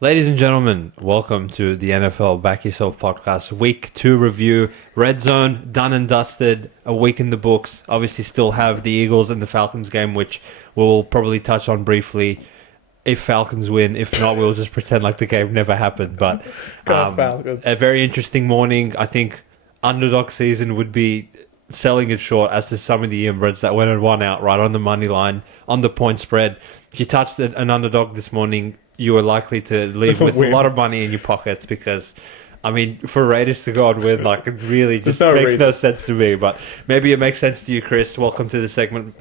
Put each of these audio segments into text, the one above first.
Ladies and gentlemen, welcome to the NFL Back Yourself Podcast. Week 2 review. Red Zone, done and dusted. A week in the books. Obviously still have the Eagles and the Falcons game, which we'll probably touch on briefly if Falcons win. If not, we'll just pretend like the game never happened. But a very interesting morning. I think underdog season would be selling it short as to some of the inbreds that went and won outright on the money line, on the point spread. If you touched an underdog this morning, you are likely to leave with a lot of money in your pockets because, I mean, for Raiders to go and win, like, it really just makes no sense to me. But maybe it makes sense to you, Chris. Welcome to the segment,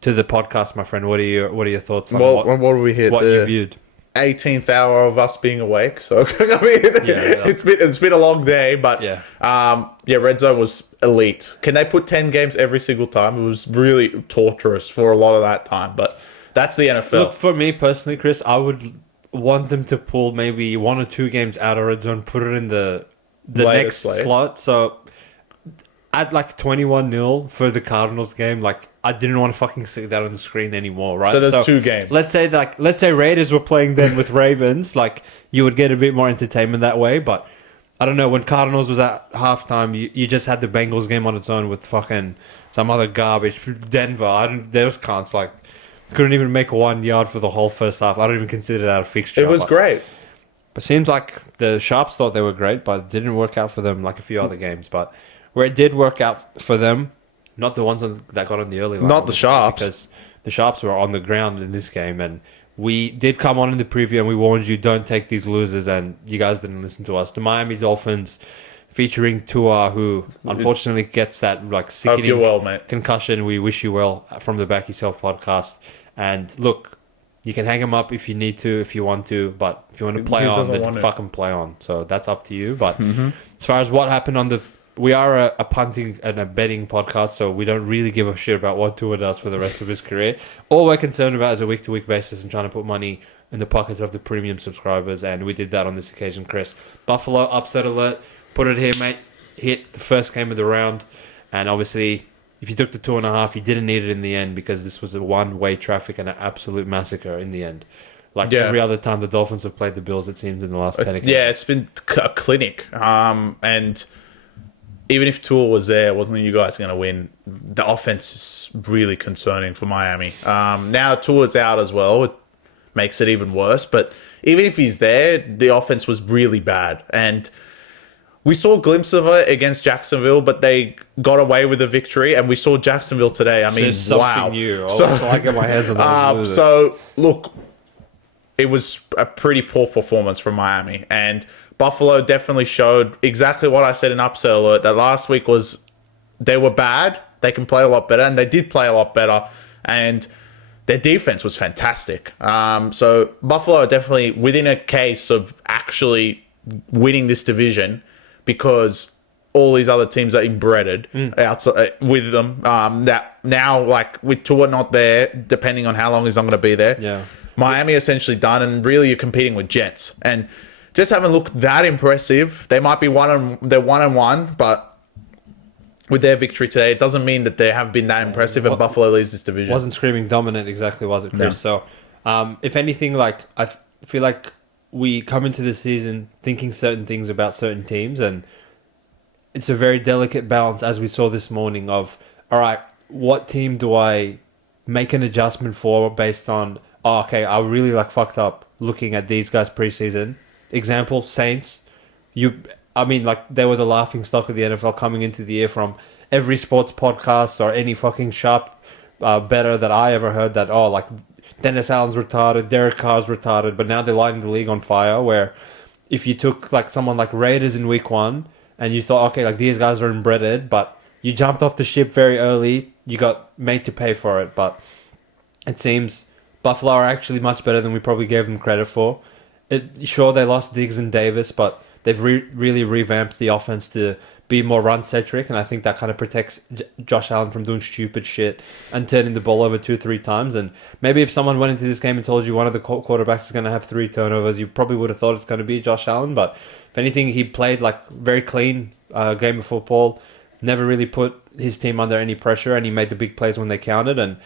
to the podcast, my friend. What are your thoughts on what do we hit? What you viewed? 18th hour of us being awake. So, I mean, it's been a long day, but Red Zone was elite. Can they put 10 games every single time? It was really torturous for a lot of that time, but that's the NFL. Look, for me personally, Chris, I would want them to pull maybe 1 or 2 games out of Red Zone, put it in the next slot. So at like 21-0 for the Cardinals game, like, I didn't want to fucking see that on the screen anymore, right? So there's 2 games. Let's say Raiders were playing then with Ravens, like, you would get a bit more entertainment that way. But I don't know, when Cardinals was at halftime, you just had the Bengals game on its own with fucking some other garbage. Denver, those cunts, like, couldn't even make 1 yard for the whole first half. I don't even consider that a fixture. It was great. But seems like the Sharps thought they were great, but it didn't work out for them like a few other games. But where it did work out for them, not the ones that got on the early line. Not the Sharps. Because the Sharps were on the ground in this game. And we did come on in the preview and we warned you, don't take these losers. And you guys didn't listen to us. The Miami Dolphins, featuring Tua, who unfortunately gets that like sickening concussion. We wish you well from the Back Yourself podcast. And look, you can hang him up if you need to, if you want to, but if you want to play on, then fucking play on. So that's up to you. But as far as what happened we are a punting and a betting podcast, so we don't really give a shit about what Tua does for the rest of his career. All we're concerned about is a week-to-week basis and trying to put money in the pockets of the premium subscribers, and we did that on this occasion, Chris. Buffalo, upset alert. Put it here, mate. Hit the first game of the round, and obviously, if you took the 2.5, you didn't need it in the end because this was a one-way traffic and an absolute massacre in the end. Like every other time the Dolphins have played the Bills, it seems, in the last 10 games. Yeah, it's been a clinic. And even if Tua was there, wasn't you guys going to win? The offense is really concerning for Miami. Now Tua's out as well. It makes it even worse. But even if he's there, the offense was really bad. And we saw a glimpse of it against Jacksonville, but they got away with a victory, and we saw Jacksonville today. I mean, wow. New. I get my hands on that. So, look, it was a pretty poor performance from Miami, and Buffalo definitely showed exactly what I said in Upset Alert, that last week was they were bad, they can play a lot better, and they did play a lot better, and their defense was fantastic. So, Buffalo are definitely within a case of actually winning this division, because all these other teams are inbreaded outside with them. That now, like with Tua not there, depending on how long he's not going to be there, Miami essentially done, and really you're competing with Jets, and just haven't looked that impressive. They might be they're 1-1, but with their victory today, it doesn't mean that they have been that impressive. And Buffalo leads this division. Wasn't screaming dominant exactly, was it, Chris? No. So, if anything, like I feel like we come into the season thinking certain things about certain teams, and it's a very delicate balance, as we saw this morning, of, all right, what team do I make an adjustment for based on, okay, I really fucked up looking at these guys preseason. Example, Saints. They were the laughing stock of the NFL coming into the year from every sports podcast or any fucking sharp better that I ever heard that, Dennis Allen's retarded, Derek Carr's retarded, but now they're lighting the league on fire, where if you took someone like Raiders in week 1 and you thought, okay, these guys are inbreaded, but you jumped off the ship very early, you got made to pay for it. But it seems Buffalo are actually much better than we probably gave them credit for. Sure, they lost Diggs and Davis, but they've really revamped the offense to be more run-centric, and I think that kind of protects Josh Allen from doing stupid shit and turning the ball over 2-3 times. And maybe if someone went into this game and told you one of the quarterbacks is going to have 3 turnovers, you probably would have thought it's going to be Josh Allen. But if anything, he played very clean game of football, never really put his team under any pressure, and he made the big plays when they counted. And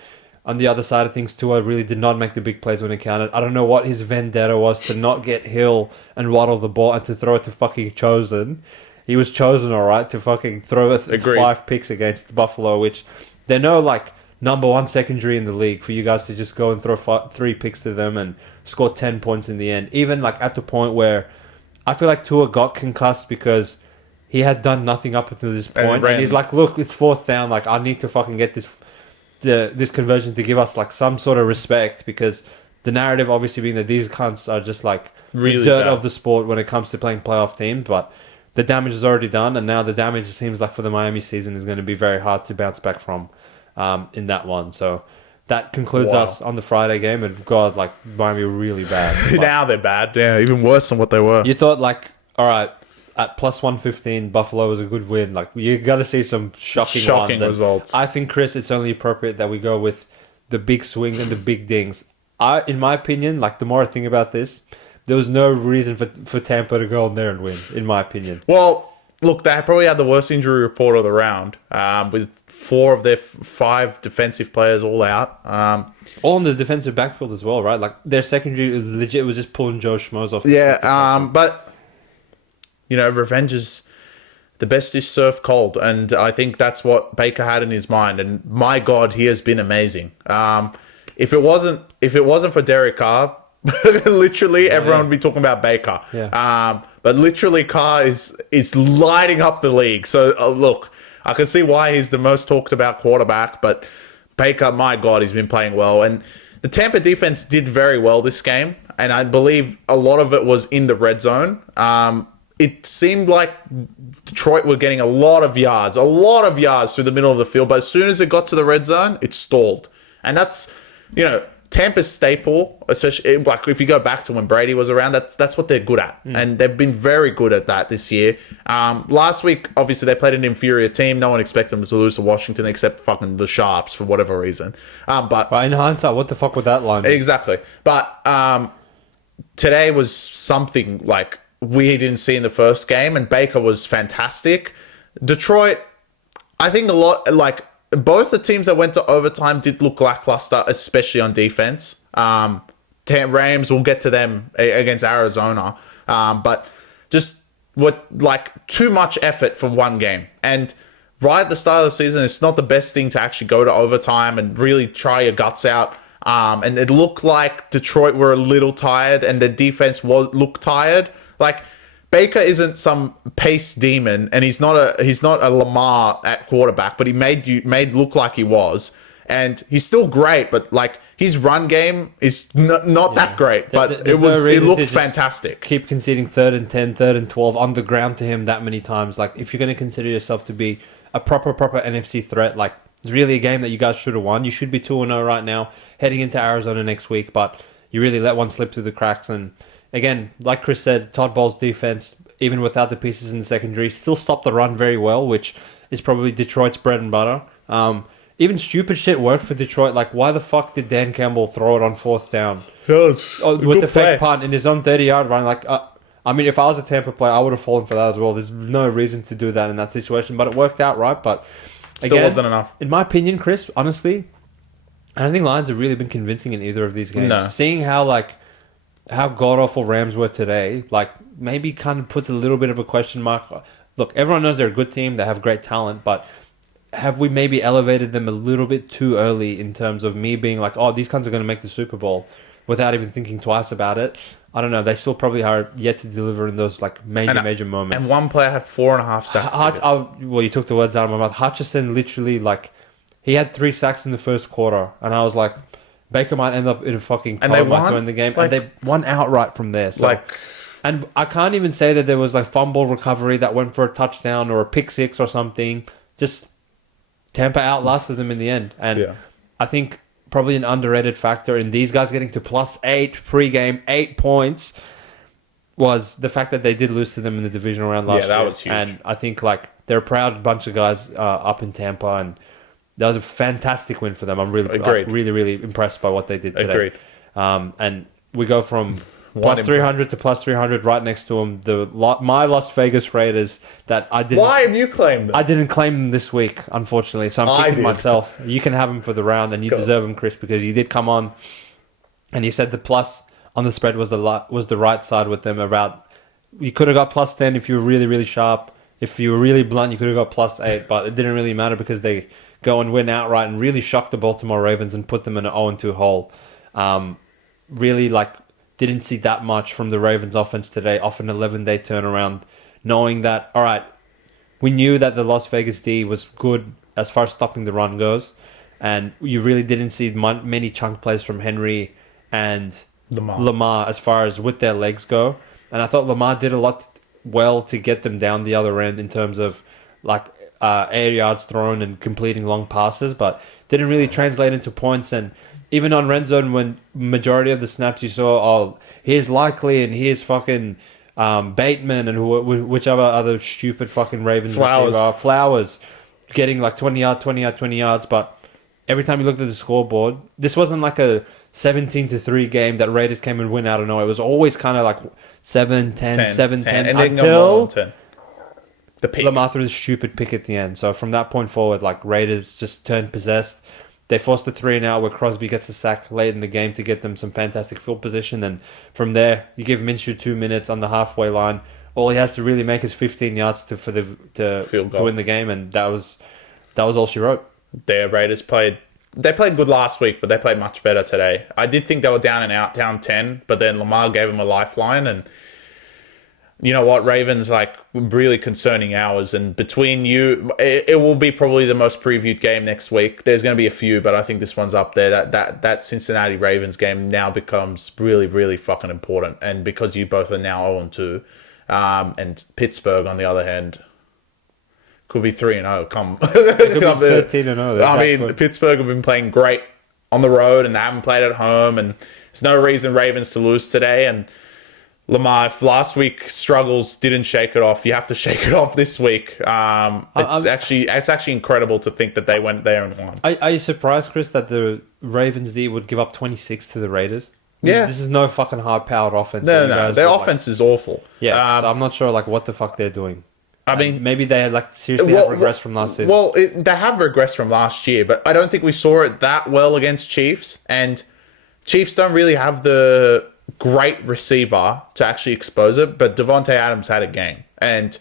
on the other side of things, Tua really did not make the big plays when it counted. I don't know what his vendetta was to not get Hill and waddle the ball and to throw it to fucking Chosen. He was chosen, all right, to fucking throw it 5 picks against Buffalo, which they're no, like, number 1 secondary in the league for you guys to just go and throw 3 picks to them and score 10 points in the end. Even, like, at the point where I feel like Tua got concussed because he had done nothing up until this point. And he's like, look, it's 4th down. Like, I need to fucking get this conversion to give us, like, some sort of respect, because the narrative obviously being that these cunts are just, like, really the dirt of the sport when it comes to playing playoff teams. But the damage is already done, and now the damage, it seems like, for the Miami season is going to be very hard to bounce back from in that one. So that concludes us on the Friday game, and God, like, Miami were really bad. Now they're bad. Yeah, even worse than what they were. You thought, like, all right, at plus 115, Buffalo was a good win. Like, you got to see some shocking results. I think, Chris, it's only appropriate that we go with the big swings and the big dings. In my opinion, like, the more I think about this, there was no reason for Tampa to go on there and win, in my opinion. Well, look, they probably had the worst injury report of the round, with 4 of their 5 defensive players all out. All in the defensive backfield as well, right? Like, their secondary legit was just pulling Joe Schmoes off. But, you know, revenge is the best dish served cold, and I think that's what Baker had in his mind. And my God, he has been amazing. If it wasn't for Derek Carr, literally everyone would be talking about Baker. Yeah. But literally Carr is lighting up the league. So look, I can see why he's the most talked about quarterback, but Baker, my God, he's been playing well. And the Tampa defense did very well this game, and I believe a lot of it was in the red zone. It seemed like Detroit were getting a lot of yards through the middle of the field, but as soon as it got to the red zone, it stalled. And that's, you know, Tampa's staple, especially like if you go back to when Brady was around, that's what they're good at. And they've been very good at that this year. Last week, obviously, they played an inferior team. No one expected them to lose to Washington except fucking the Sharps for whatever reason. But in hindsight, what the fuck would that line be? Exactly. But today was something like we didn't see in the first game, and Baker was fantastic. Detroit, I think a lot, like, both the teams that went to overtime did look lackluster, especially on defense. Rams, we'll get to them against Arizona. But just too much effort for one game. And right at the start of the season, it's not the best thing to actually go to overtime and really try your guts out. And it looked like Detroit were a little tired, and the defense looked tired. Like, Baker isn't some pace demon, and he's not a Lamar at quarterback, but he made look like he was, and he's still great. But like, his run game is not that great, but it looked fantastic. Keep conceding 3rd and 10, 3rd and 12 on the ground to him that many times. Like, if you're going to consider yourself to be a proper NFC threat, like, it's really a game that you guys should have won. You should be 2-0 right now, heading into Arizona next week, but you really let one slip through the cracks. And again, like Chris said, Todd Bowles' defense, even without the pieces in the secondary, still stopped the run very well, which is probably Detroit's bread and butter. Even stupid shit worked for Detroit. Like, why the fuck did Dan Campbell throw it on 4th down? With the fake punt in his own 30-yard run? Like, I mean, if I was a Tampa player, I would have fallen for that as well. There's no reason to do that in that situation, but it worked out, right? But still wasn't enough. In my opinion, Chris, honestly, I don't think Lions have really been convincing in either of these games. No. Seeing how god-awful Rams were today, like, maybe kind of puts a little bit of a question mark. Look, everyone knows they're a good team. They have great talent, but have we maybe elevated them a little bit too early in terms of me being like, oh, these cunts are going to make the Super Bowl without even thinking twice about it? I don't know. They still probably are yet to deliver in those like major moments. And one player had 4.5 sacks. Well, you took the words out of my mouth. Hutchinson literally, like, he had 3 sacks in the first quarter, and I was like, Baker might end up in a fucking coma to win the game, and they won outright from there. So, and I can't even say that there was like fumble recovery that went for a touchdown or a pick six or something. Just Tampa outlasted them in the end, and I think probably an underrated factor in these guys getting to +8 pre-game, 8 points, was the fact that they did lose to them in the divisional round last year. Yeah, that was huge. And I think like they're a proud bunch of guys up in Tampa, and that was a fantastic win for them. I'm really impressed by what they did today. Agreed. And we go from plus 300 to plus 300 right next to them. My Las Vegas Raiders that I didn't. Why have you claimed them? I didn't claim them this week, unfortunately. So I'm kicking myself. You can have them for the round, and you deserve them, Chris, because you did come on, and you said the plus on the spread was the right side with them. About you could have got plus 10 if you were really, really sharp. If you were really blunt, you could have got plus 8, but it didn't really matter because they go and win outright and really shock the Baltimore Ravens and put them in an 0-2 hole. Really, didn't see that much from the Ravens offense today off an 11-day turnaround, knowing that, all right, we knew that the Las Vegas D was good as far as stopping the run goes, and you really didn't see many chunk plays from Henry and Lamar as far as with their legs go. And I thought Lamar did a lot well to get them down the other end in terms of air yards thrown and completing long passes, but didn't really translate into points. And even on red zone, when majority of the snaps you saw, here's Likely and here's fucking Bateman and whichever other stupid fucking Ravens Flowers getting 20 yards. But every time you looked at the scoreboard, this wasn't like a 17-3 game that Raiders came and win out of nowhere. It was always kind of 7-10, 7-10 and until the pick. Lamar threw the stupid pick at the end. So from that point forward, Raiders just turned possessed. They forced the 3-and-out where Crosby gets a sack late in the game to get them some fantastic field position. And from there, you give Minshew 2 minutes on the halfway line. All he has to really make is 15 yards to win the game, and that was all she wrote. Their Raiders played good last week, but they played much better today. I did think they were down and out, down 10, but then Lamar gave them a lifeline, and you know what, Ravens, really concerning hours, and between you, it will be probably the most previewed game next week. There's going to be a few, but I think this one's up there. That Cincinnati Ravens game now becomes really, really fucking important, and because you both are now 0-2, and Pittsburgh, on the other hand, could be 3-0. Come, it could be 13-0. I mean, Pittsburgh have been playing great on the road, and they haven't played at home, and there's no reason Ravens to lose today, and Lamar, if last week's struggles didn't shake it off, you have to shake it off this week. It's actually incredible to think that they went there and won. Are you surprised, Chris, that the Ravens D would give up 26 to the Raiders? Yeah. This is no fucking high-powered offense. No. Their offense is awful. Yeah, so I'm not sure what the fuck they're doing. I mean, maybe they had seriously have regressed from last season. Well, they have regressed from last year, but I don't think we saw it that well against Chiefs. And Chiefs don't really have the great receiver to actually expose it, but Devontae Adams had a game, and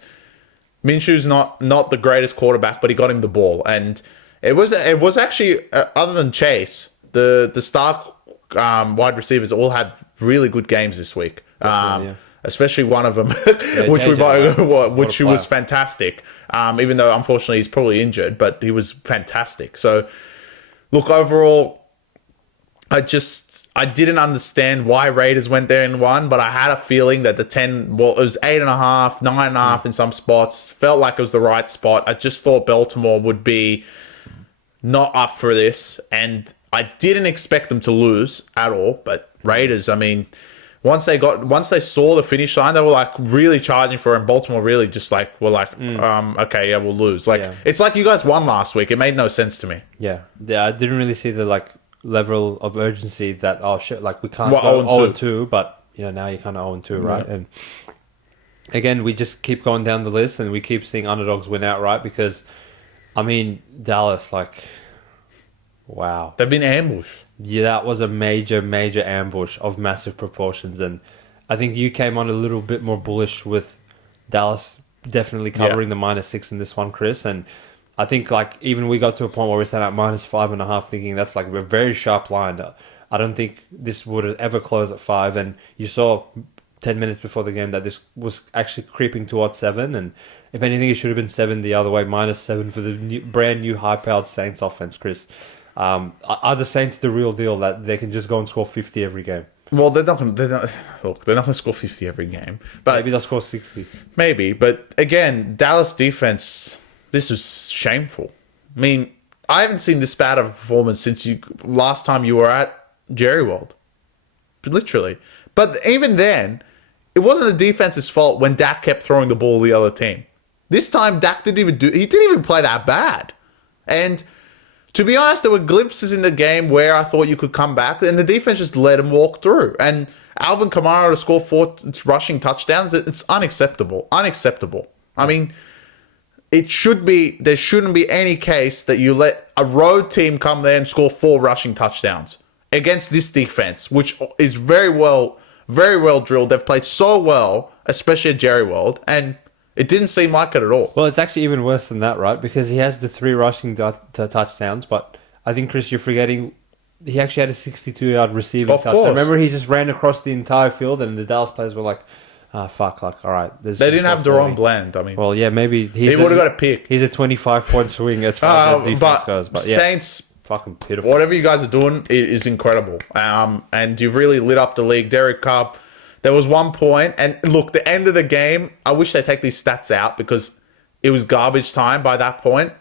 Minshew's not the greatest quarterback, but he got him the ball, and it was actually other than Chase, the star wide receivers all had really good games this week. Especially one of them, which was fantastic. Even though unfortunately he's probably injured, but he was fantastic. So, look, overall, I didn't understand why Raiders went there and won, but I had a feeling that it was 8.5, 9.5 in some spots. Felt like it was the right spot. I just thought Baltimore would be not up for this, and I didn't expect them to lose at all. But Raiders, I mean, once they saw the finish line, they were really charging for it, and Baltimore really just okay, yeah, we'll lose. It's like you guys won last week. It made no sense to me. Yeah, I didn't really see the level of urgency that we can't go 0-2, but now you're kind of 0-2, right? And again, we just keep going down the list, and we keep seeing underdogs win outright because, I mean, Dallas, wow, they've been ambushed. Yeah, that was a major ambush of massive proportions, and I think you came on a little bit more bullish with Dallas definitely covering the -6 in this one, Chris, and I think even we got to a point where we sat at -5.5, thinking that's a very sharp line. I don't think this would have ever closed at 5, and you saw 10 minutes before the game that this was actually creeping towards 7, and if anything, it should have been 7 the other way, -7 for the brand new high-powered Saints offense, Chris. Are the Saints the real deal that they can just go and score 50 every game? Well, they're not going to score 50 every game, but maybe they'll score 60. Maybe, but again, Dallas defense. This was shameful. I mean, I haven't seen this bad of a performance since last time you were at Jerry World. Literally. But even then, it wasn't the defense's fault when Dak kept throwing the ball to the other team. This time, Dak didn't even play that bad. And To be honest, there were glimpses in the game where I thought you could come back, and the defense just let him walk through. And Alvin Kamara to score 4 rushing touchdowns, it's unacceptable. Unacceptable. I mean, there shouldn't be any case that you let a road team come there and score 4 rushing touchdowns against this defense, which is very well drilled. They've played so well, especially at Jerry World, and it didn't seem like it at all. Well, it's actually even worse than that, right? Because he has the 3 rushing touchdowns, but I think, Chris, you're forgetting he actually had a 62-yard receiving touchdown. Remember, he just ran across the entire field, and the Dallas players were like, fuck, like, all right. They didn't have Deron Bland. I mean, well, yeah, maybe he would have got a pick. He's a 25-point swing as far as the defense goes. But yeah, Saints, fucking pitiful. Whatever you guys are doing is incredible. And you've really lit up the league. Derek Carr, there was one point, and look, the end of the game, I wish they take these stats out because it was garbage time by that point.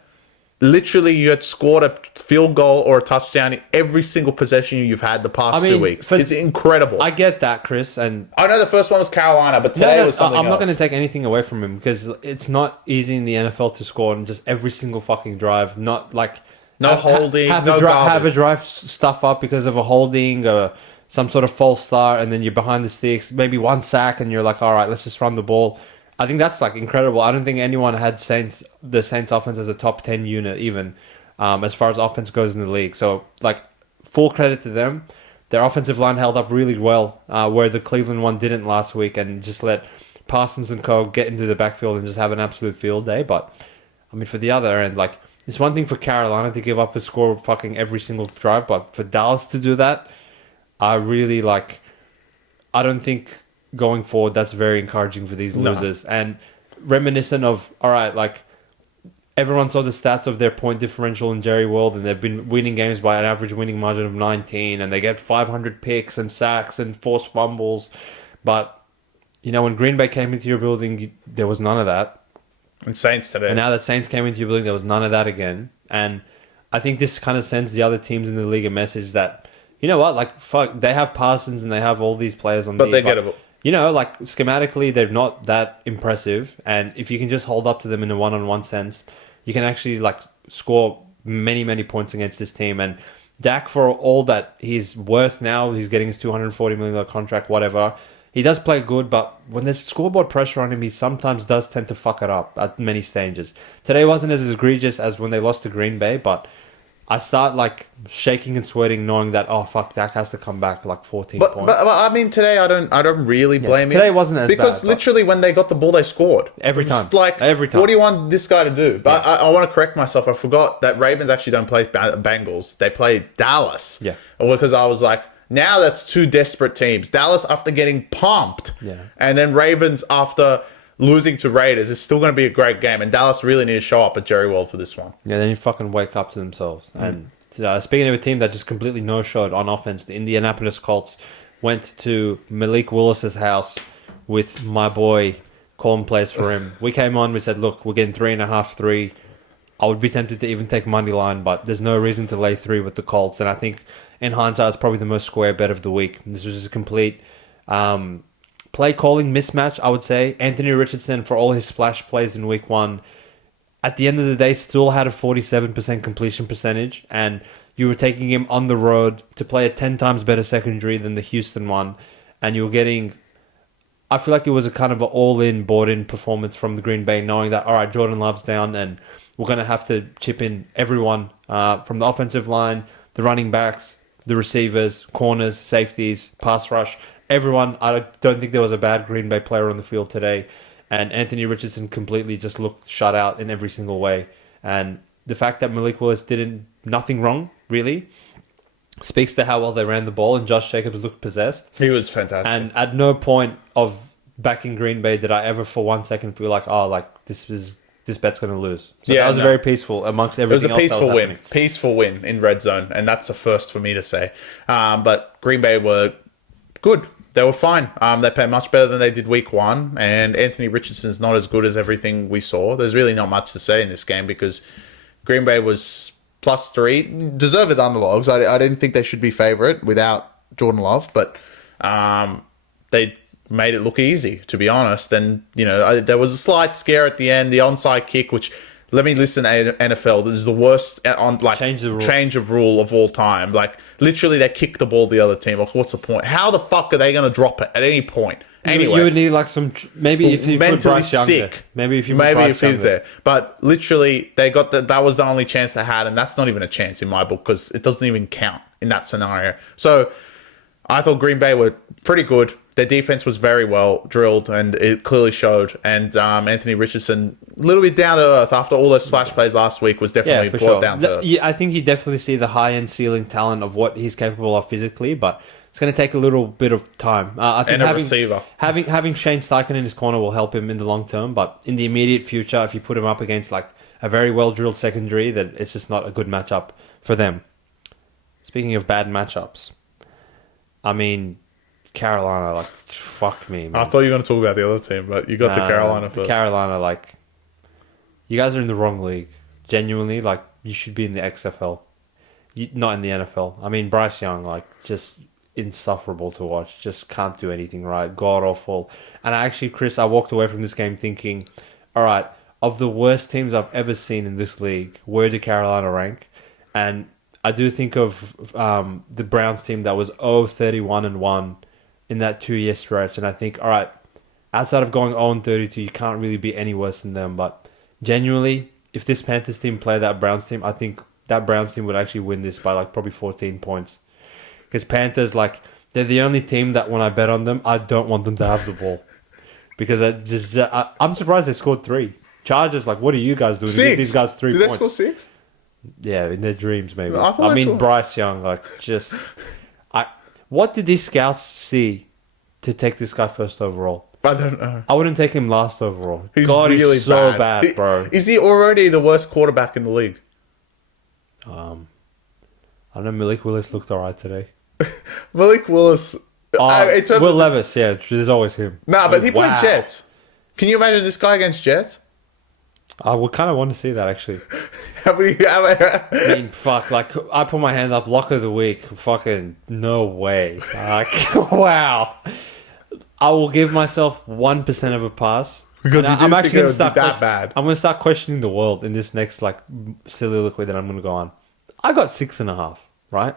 Literally, you had scored a field goal or a touchdown in every single possession you've had the past 2 weeks. It's incredible. I get that, Chris. And I know the first one was Carolina, but today was something else. I'm not going to take anything away from him because it's not easy in the NFL to score in just every single fucking drive. Not like... holding, have a drive stuff up because of a holding or some sort of false start, and then you're behind the sticks, maybe 1 sack, and you're like, all right, let's just run the ball. I think that's like incredible. I don't think anyone had the Saints offense as a top 10 unit even as far as offense goes in the league. So like full credit to them. Their offensive line held up really well where the Cleveland one didn't last week, and just let Parsons and co get into the backfield and just have an absolute field day. But I mean, for the other end, like, it's one thing for Carolina to give up a score fucking every single drive, but for Dallas to do that, I really like... I don't think going forward that's very encouraging for these losers. And reminiscent of, all right, like, everyone saw the stats of their point differential in Jerry World, and they've been winning games by an average winning margin of 19, and they get 500 picks and sacks and forced fumbles. But, you know, when Green Bay came into your building, there was none of that. And Saints today. And now that Saints came into your building, there was none of that again. And I think this kind of sends the other teams in the league a message that, you know what, like, fuck, they have Parsons and they have all these players on the... But they get it. You know, like, schematically, they're not that impressive. And if you can just hold up to them in a one-on-one sense, you can actually, like, score many, many points against this team. And Dak, for all that he's worth now, he's getting his $240 million contract, whatever... He does play good, but when there's scoreboard pressure on him, he sometimes does tend to fuck it up at many stages. Today wasn't as egregious as when they lost to Green Bay, but I start like shaking and sweating knowing that, oh fuck, Dak has to come back like 14 points. But I mean, today I don't really blame him. Today wasn't as because bad, literally when they got the ball, they scored every time. Like every time. What do you want this guy to do? But I want to correct myself. I forgot that Ravens actually don't play Bengals. They play Dallas. Yeah. Because I was like, now that's 2 desperate teams. Dallas after getting pumped. Yeah. And then Ravens after losing to Raiders. It's still going to be a great game. And Dallas really need to show up at Jerry World for this one. Yeah, then you fucking wake up to themselves. And speaking of a team that just completely no-showed on offense, the Indianapolis Colts went to Malik Willis's house with my boy calling plays for him. We came on, we said, look, we're getting 3.5, 3. I would be tempted to even take money line, but there's no reason to lay 3 with the Colts. And I think in hindsight, it's probably the most square bet of the week. This was just a complete play calling mismatch, I would say. Anthony Richardson, for all his splash plays in week 1, at the end of the day, still had a 47% completion percentage. And you were taking him on the road to play a 10 times better secondary than the Houston one. And you were getting... I feel like it was a kind of an all-in, bought-in performance from the Green Bay, knowing that, all right, Jordan Love's down and we're going to have to chip in everyone from the offensive line, the running backs, the receivers, corners, safeties, pass rush, everyone. I don't think there was a bad Green Bay player on the field today. And Anthony Richardson completely just looked shut out in every single way. And the fact that Malik Willis did nothing wrong, really, speaks to how well they ran the ball, and Josh Jacobs looked possessed. He was fantastic. And at no point of backing Green Bay did I ever for 1 second feel like, oh, like this bet's going to lose. So that was very peaceful amongst everything else. It was a peaceful win. Peaceful win in red zone, and that's a first for me to say. But Green Bay were good. They were fine. They played much better than they did week 1, and Anthony Richardson's not as good as everything we saw. There's really not much to say in this game because Green Bay was +3, deserved underdogs. I didn't think they should be favourite without Jordan Love, but they made it look easy, to be honest. And, you know, there was a slight scare at the end, the onside kick, which let me listen to NFL. This is the worst on like change of rule of all time. Like literally, they kick the ball to the other team. Like, what's the point? How the fuck are they going to drop it at any point? Anyway, you would need like some maybe if you put Bryce Young there. Maybe if he's there. But literally, they got that was the only chance they had, and that's not even a chance in my book because it doesn't even count in that scenario. So I thought Green Bay were pretty good. Their defense was very well drilled, and it clearly showed. And Anthony Richardson, a little bit down to earth after all those splash plays last week, was definitely brought down to earth. Yeah, I think you definitely see the high-end ceiling talent of what he's capable of physically, but it's going to take a little bit of time. I think receiver. Having Shane Steichen in his corner will help him in the long term, but in the immediate future, if you put him up against like a very well-drilled secondary, then it's just not a good matchup for them. Speaking of bad matchups, I mean... Carolina, like, fuck me, man. I thought you were going to talk about the other team, but you got to Carolina first. Carolina, like, you guys are in the wrong league. Genuinely, like, you should be in the XFL, not in the NFL. I mean, Bryce Young, like, just insufferable to watch. Just can't do anything right. God awful. And actually, Chris, I walked away from this game thinking, all right, of the worst teams I've ever seen in this league, where do Carolina rank? And I do think of the Browns team that was 0-31-1 in that 2-year stretch, and I think, all right, outside of going 0-32, you can't really be any worse than them. But genuinely, if this Panthers team play that Browns team, I think that Browns team would actually win this by like probably 14 points. Because Panthers, like, they're the only team that when I bet on them, I don't want them to have the ball. Because I'm surprised they scored 3. Chargers, like, what are you guys doing? 6. To give these guys 3 Did points? they score 6? Yeah, in their dreams, maybe. I mean, Bryce Young, like, just... What did these scouts see to take this guy first overall? I don't know. I wouldn't take him last overall. He's really he's so bad, bro. Is he already the worst quarterback in the league? I know Malik Willis looked alright today. Malik Willis... Will Levis, yeah, there's always him. Nah, but he played Jets. Can you imagine this guy against Jets? I would kind of want to see that, actually. I mean, fuck, like, I put my hand up, lock of the week. Fucking no way. Like, wow. I will give myself 1% of a pass. Because I'm actually going to start that bad. I'm going to start questioning the world in this next, like, soliloquy that I'm going to go on. I got 6.5, right?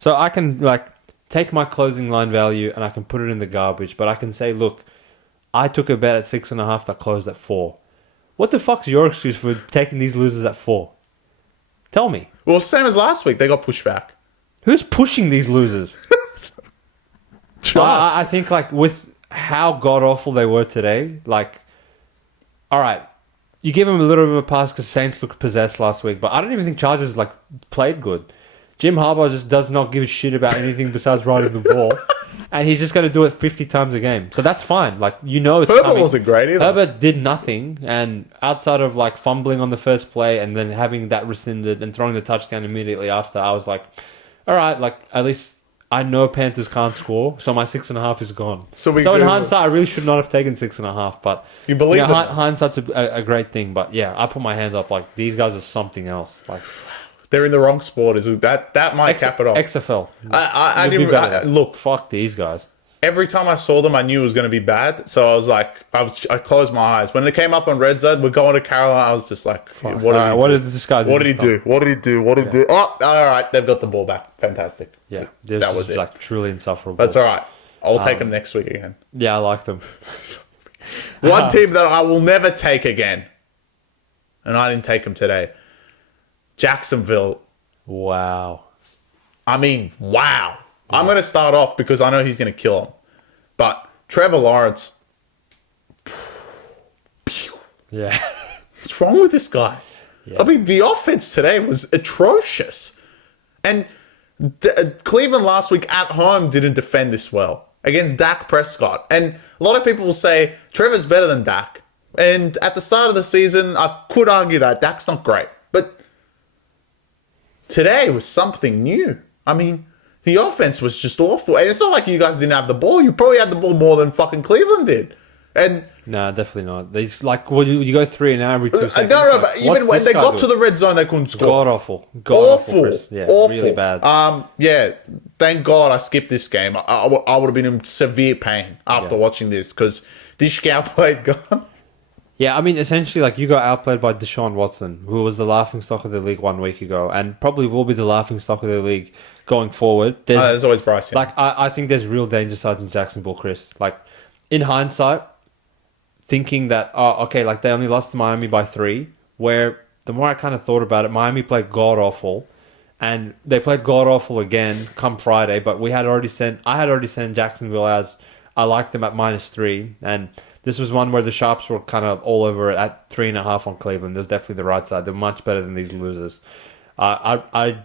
So I can, like, take my closing line value and I can put it in the garbage, but I can say, look, I took a bet at 6.5 that closed at 4. What the fuck's your excuse for taking these losers at 4? Tell me. Well, same as last week. They got pushed back. Who's pushing these losers? I think, like, with how god-awful they were today, like, all right, you give them a little bit of a pass because Saints looked possessed last week, but I don't even think Chargers, like, played good. Jim Harbaugh just does not give a shit about anything besides riding the ball. And he's just going to do it 50 times a game. So that's fine. Like, you know it's Herbert coming. Wasn't great either. Herbert did nothing. And outside of, like, fumbling on the first play and then having that rescinded and throwing the touchdown immediately after, I was like, all right, like, at least I know Panthers can't score. So my 6.5 is gone. So in hindsight, I really should not have taken 6.5. But you believe hindsight's a great thing. But yeah, I put my hand up. Like, these guys are something else. Like, they're in the wrong sport. That might cap it off. XFL. I didn't look. Fuck these guys. Every time I saw them, I knew it was going to be bad. So I was like, I closed my eyes when it came up on Red Zone. We're going to Carolina. I was just like, what did this guy do? What did he do? What did he do? What did he do? Oh, all right, they've got the ball back. Fantastic. Yeah, that was it. Like, truly insufferable. That's all right. I'll take them next week again. Yeah, I like them. One team that I will never take again, and I didn't take them today. Jacksonville. Wow. I mean, wow. Yeah. I'm going to start off because I know he's going to kill him. But Trevor Lawrence. Yeah. What's wrong with this guy? Yeah. I mean, the offense today was atrocious. And Cleveland last week at home didn't defend this well against Dak Prescott. And a lot of people will say Trevor's better than Dak. And at the start of the season, I could argue that Dak's not great. But today was something new. I mean, the offense was just awful. And it's not like you guys didn't have the ball. You probably had the ball more than fucking Cleveland did. And no, definitely not. They just, like, well, you go 3 and out every 2 seconds. No, but even when they got to the red zone, they couldn't score. God awful. Yeah, awful. Really bad. Yeah, thank God I skipped this game. I would have been in severe pain after watching this because this scout played God. Yeah, I mean, essentially, like, you got outplayed by Deshaun Watson, who was the laughingstock of the league 1 week ago, and probably will be the laughingstock of the league going forward. There's always Bryce Young. Like, I think there's real danger sides in Jacksonville, Chris. Like, in hindsight, thinking that, okay, like, they only lost to Miami by 3, where the more I kind of thought about it, Miami played god-awful, and they played god-awful again come Friday, but I had already sent Jacksonville as I liked them at -3, and this was one where the Sharps were kind of all over it at 3.5 on Cleveland. There's definitely the right side. They're much better than these losers. I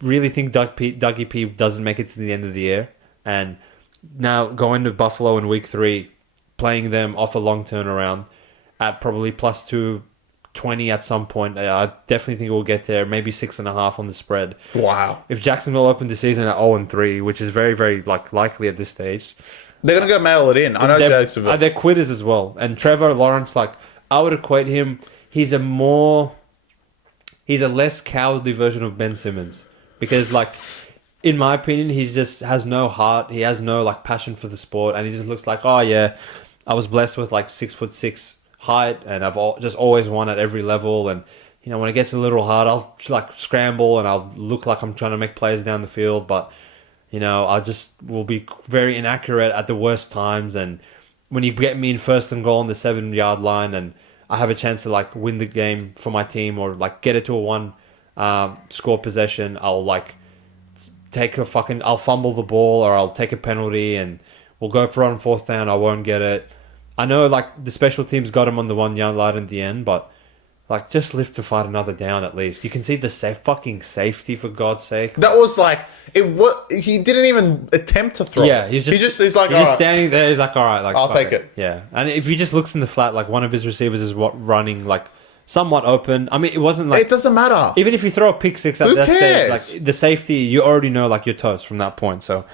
really think Dougie P doesn't make it to the end of the year. And now going to Buffalo in week 3, playing them off a long turnaround at probably plus 220 at some point. I definitely think we'll get there. Maybe 6.5 on the spread. Wow. If Jacksonville opened the season at 0-3, which is very, very likely at this stage, they're going to go mail it in. I know Jacksonville. They're quitters as well. And Trevor Lawrence, like, I would equate him, he's a less cowardly version of Ben Simmons. Because, like, in my opinion, he just has no heart. He has no, like, passion for the sport. And he just looks like, oh, yeah, I was blessed with, like, 6'6" height. And I've just always won at every level. And, you know, when it gets a little hard, I'll, like, scramble and I'll look like I'm trying to make plays down the field. But, you know, I just will be very inaccurate at the worst times. And when you get me in 1st and goal on the 7-yard line and I have a chance to, like, win the game for my team or, like, get it to a 1 score possession, I'll, like, I'll fumble the ball or I'll take a penalty and we'll go for it on 4th down. I won't get it. I know, like, the special teams got him on the 1-yard line at the end, but, like, just live to fight another down at least. You can see the fucking safety, for God's sake. That was like he didn't even attempt to throw. Yeah, he's like, standing there. He's like, all right, like, I'll take it. Yeah, and if he just looks in the flat, like, one of his receivers is running, like, somewhat open. I mean, it wasn't like, it doesn't matter. Even if you throw a pick 6 at that cares? stage, like, the safety, you already know, like, you're toast from that point. So,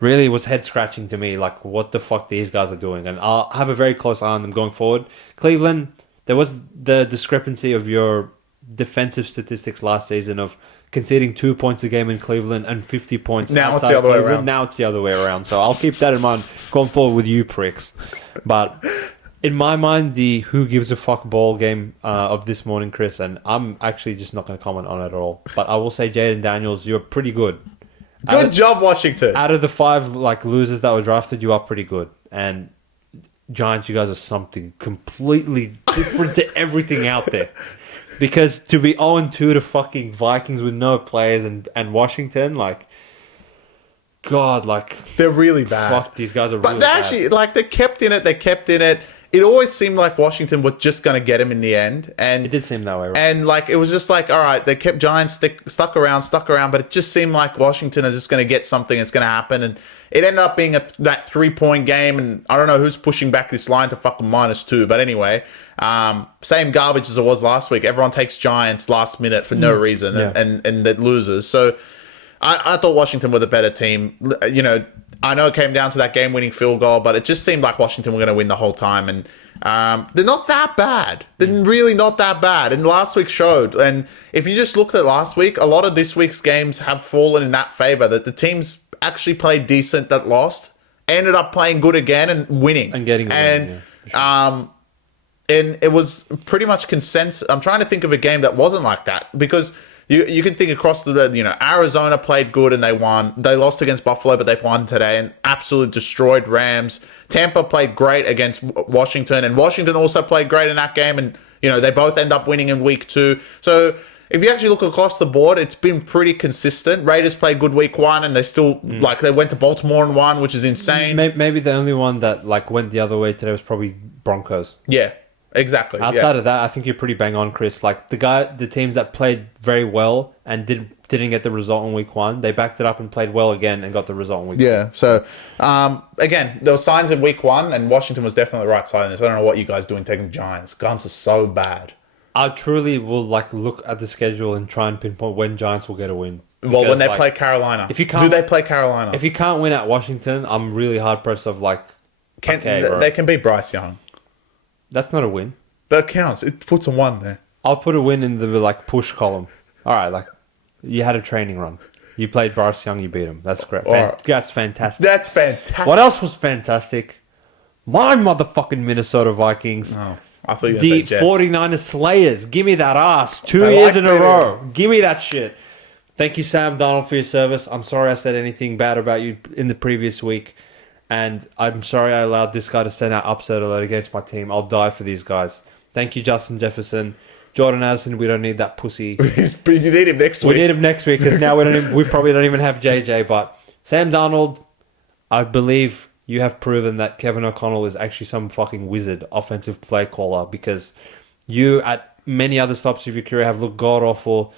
really, it was head scratching to me, like, what the fuck these guys are doing, and I'll have a very close eye on them going forward. Cleveland, there was the discrepancy of your defensive statistics last season of conceding 2 points a game in Cleveland and 50 points now outside it's the other Cleveland. way around. Now it's the other way around. So I'll keep that in mind going forward with you pricks. But in my mind, the who gives a fuck ball game of this morning, Chris, and I'm actually just not going to comment on it at all. But I will say, Jaden Daniels, you're pretty good. Good job, Washington. Out of the 5 like losers that were drafted, you are pretty good. And Giants, you guys are something completely different to everything out there. Because to be 0-2 to fucking Vikings with no players and Washington, like, God, like, they're really bad. Fuck, these guys are really bad. But they actually, like, they kept in it. It always seemed like Washington was just going to get him in the end. And it did seem that way, right? And, like, it was just like, all right, they kept Giants stuck around, but it just seemed like Washington are just going to get something. It's going to happen. And it ended up being that 3-point game. And I don't know who's pushing back this line to fucking -2. But anyway, same garbage as it was last week. Everyone takes Giants last minute for no reason and that loses. So I thought Washington were the better team. You know, I know it came down to that game-winning field goal, but it just seemed like Washington were going to win the whole time. And they're not that bad. They're really not that bad. And last week showed. And if you just looked at last week, a lot of this week's games have fallen in that favor, that the teams actually played decent that lost, ended up playing good again and winning. And getting and it was pretty much consensus. I'm trying to think of a game that wasn't like that, because you can think across Arizona played good and they won. They lost against Buffalo, but they won today and absolutely destroyed Rams. Tampa played great against Washington, and Washington also played great in that game. And, you know, they both end up winning in week 2. So if you actually look across the board, it's been pretty consistent. Raiders played good week 1 and they still, like, they went to Baltimore and won, which is insane. Maybe the only one that, like, went the other way today was probably Broncos. Yeah. Exactly. Outside of that, I think you're pretty bang on, Chris. Like, the teams that played very well and didn't get the result in week 1, they backed it up and played well again and got the result in week 2. Yeah. So, again, there were signs in week 1, and Washington was definitely the right side in this. I don't know what you guys do in taking the Giants. Giants are so bad. I truly will, like, look at the schedule and try and pinpoint when Giants will get a win. Well, when they play Carolina. Do they play Carolina? If you can't win at Washington, I'm really hard pressed of, like, they can beat Bryce Young. That's not a win. That counts. It puts a 1 there. I'll put a win in the, like, push column. All right, like, you had a training run. You played Bryce Young, you beat him. That's great. That's fantastic. That's fantastic. What else was fantastic? My motherfucking Minnesota Vikings. Oh, I thought you were The going to say Jets. 49ers Slayers. Give me that ass. 2 I years like in a that. row. Give me that shit. Thank you, Sam Darnold, for your service. I'm sorry I said anything bad about you in the previous week. And I'm sorry I allowed this guy to send out upset alert against my team. I'll die for these guys. Thank you, Justin Jefferson. Jordan Addison, we don't need that pussy. You need him next week. We need him next week because now we probably don't even have JJ. But Sam Darnold, I believe you have proven that Kevin O'Connell is actually some fucking wizard offensive play caller, because you, at many other stops of your career, have looked god-awful.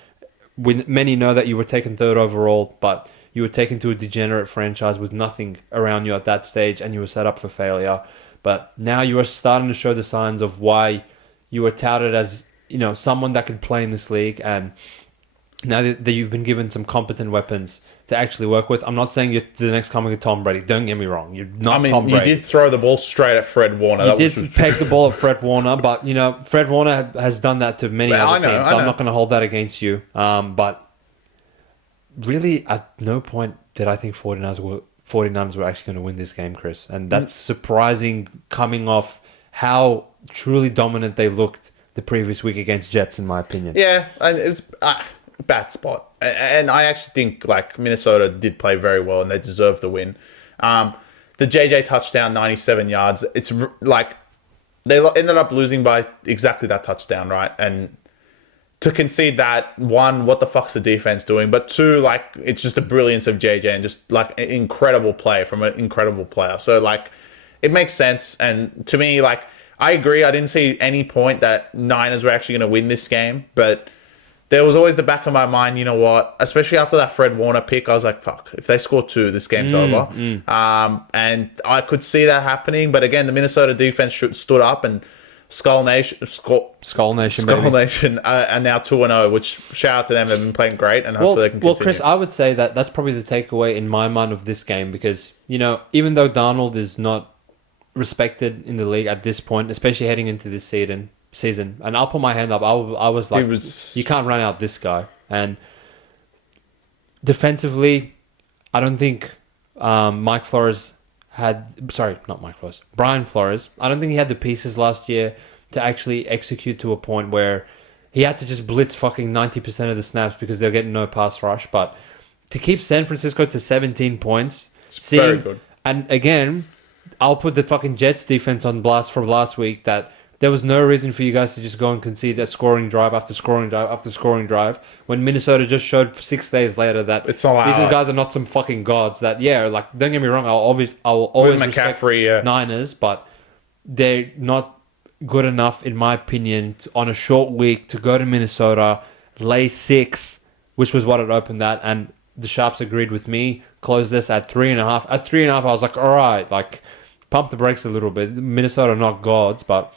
Many know that you were taken third overall, but you were taken to a degenerate franchise with nothing around you at that stage, and you were set up for failure. But now you are starting to show the signs of why you were touted as, someone that could play in this league, and now that you've been given some competent weapons to actually work with. I'm not saying you're the next coming of Tom Brady. Don't get me wrong. You're not Tom Brady. You did throw the ball straight at Fred Warner. You did peg the ball at Fred Warner, but, Fred Warner has done that to many other teams, so I'm not going to hold that against you. But really, at no point did I think 49ers were actually going to win this game, Chris. And that's surprising, coming off how truly dominant they looked the previous week against Jets, in my opinion. Yeah, and it was a bad spot. And I actually think Minnesota did play very well and they deserved the win. The JJ touchdown, 97 yards. It's they ended up losing by exactly that touchdown, right? And to concede that, one, what the fuck's the defense doing? But two, it's just the brilliance of JJ and just an incredible play from an incredible player. So it makes sense. And to me, I agree. I didn't see any point that Niners were actually going to win this game, but there was always the back of my mind, you know what? Especially after that Fred Warner pick, I was like, fuck, if they score 2, this game's over. And I could see that happening. But again, the Minnesota defense stood up, and Skull Nation are now 2-0, which shout out to them. They've been playing great, and hopefully they can continue. Well, Chris, I would say that that's probably the takeaway in my mind of this game, because, even though Darnold is not respected in the league at this point, especially heading into this season, and I'll put my hand up. I was like, you can't run out this guy. And defensively, I don't think Brian Flores. I don't think he had the pieces last year to actually execute to a point where he had to just blitz fucking 90% of the snaps because they're getting no pass rush. But to keep San Francisco to 17 points, it's very good. And again, I'll put the fucking Jets defense on blast from last week, that there was no reason for you guys to just go and concede a scoring drive after scoring drive after scoring drive, when Minnesota just showed 6 days later that these guys are not some fucking gods. That, don't get me wrong, I'll always respect Niners, but they're not good enough, in my opinion, on a short week to go to Minnesota, lay 6, which was what it opened at, and the Sharps agreed with me, closed this at 3.5. At 3.5, I was like, all right, pump the brakes a little bit. Minnesota are not gods, but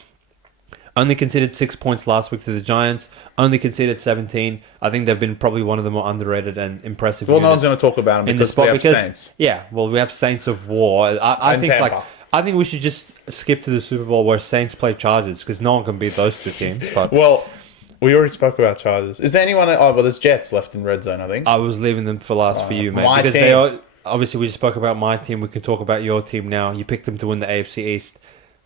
only conceded 6 points last week to the Giants. Only conceded 17. I think they've been probably one of the more underrated and impressive. Well, no one's going to talk about them because we have Saints. Yeah, well, we have Saints of War. I think Tampa. I think we should just skip to the Super Bowl where Saints play Chargers, because no one can beat those two teams. But well, we already spoke about Chargers. Is there anyone? There's Jets left in red zone, I think. I was leaving them for last for you, mate. My because team. they are, obviously, we just spoke about my team. We can talk about your team now. You picked them to win the AFC East.